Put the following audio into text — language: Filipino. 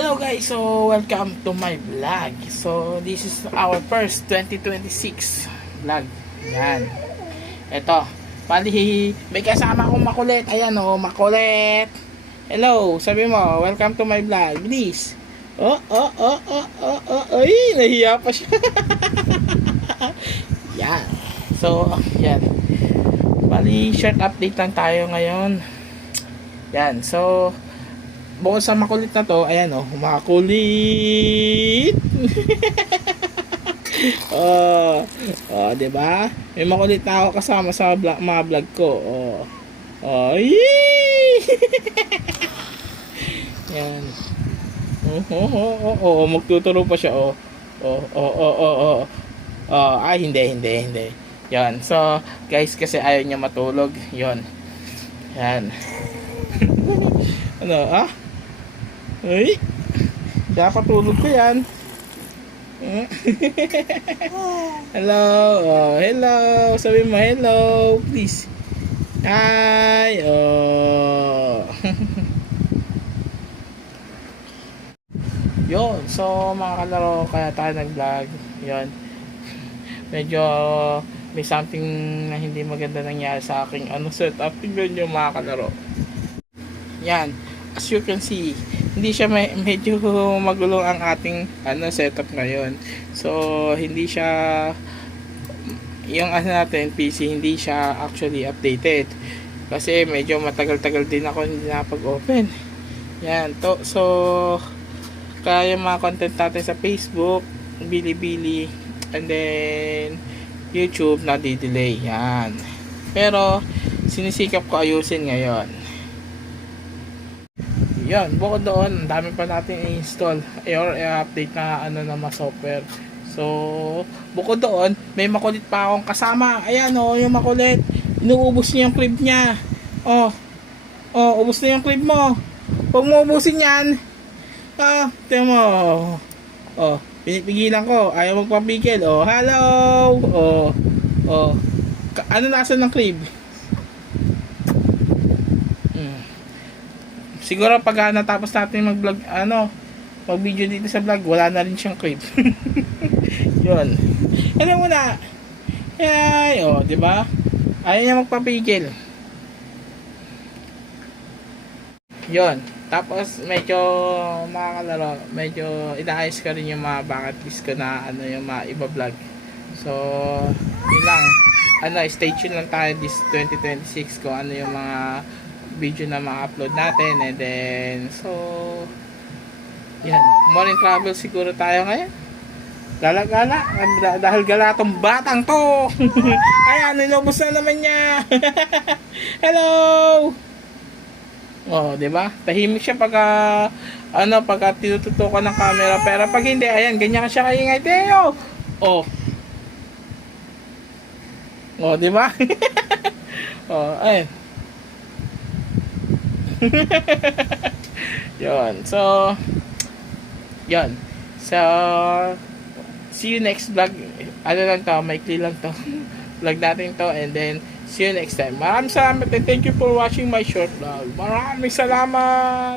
Hello guys, so welcome to my vlog. So this is our first 2026 vlog. Yan. Ito, bali may kasama akong makulit. Ayan o, makulit. Hello, sabi mo, welcome to my vlog. Please. Ay, nahiya pa siya. Yan. So, yan. Bali, short update lang tayo ngayon. Yan, so bukod sa makulit na to, ayan o, makulit. Diba? May makulit na ako kasama sa mga vlog ko. Ay! Yan. Magtuturo pa siya. Ay, hindi. Yan. So, guys, kasi ayaw niya matulog. Yan. Yan. Ano, Ay, dapat tulog ko yan. Hello, hello. Sabi mo hello, please. Hi, Yun, so mga kalaro, kaya tayo nag-vlog. Yun. Medyo may something na hindi maganda nangyari sa aking setup. Tignan nyo mga kalaro. Yan, as you can see, hindi siya medyo magulo ang ating setup ngayon. So hindi siya yung natin PC, hindi siya actually updated kasi medyo matagal-tagal din ako hindi napag-open. Yan to. So kaya yung mga content natin sa Facebook, Bilibili, and then YouTube na di-delay. Yan, pero sinisikap ko ayusin ngayon. Yan, bukod doon, ang dami pa natin i-install or i-update na mga software. So, bukod doon, may makulit pa akong kasama. Ayan yung makulit. Inuubos niya yung crib niya. Ubos na yung crib mo. Huwag mo ubusin yan. Tingnan mo. Pinipigilan ko. Ayaw magpapigil. Hello. Ano nasa ng crib? Siguro pag natapos natin mag-vlog, mag-video dito sa vlog, wala na rin siyang crib. Yun. Alam mo na. Ay, di ba? Ayaw niya magpapigil. Yun. Tapos medyo mga kalaro, medyo inaayos ko rin yung mga bucket list ko na yung mga iba-vlog. So, yun lang. Stay tuned lang tayo this 2026 kung ano yung mga video na ma-upload natin, and then so yan, morning travel siguro tayo ngayon. Gala-gala dahil gala tong batang to. Ayan, nilobos na naman niya. Hello. Diba? Tahimik siya pagka pagka tinututukan ng camera, pero pag hindi, ayan, ganyan siya kaingay. Teo. Diba? Ayun. Yun. So see you next vlog. Lang to, maikli lang to. Vlog natin to, and then see you next time. Maraming salamat, and thank you for watching my short vlog. Maraming salamat.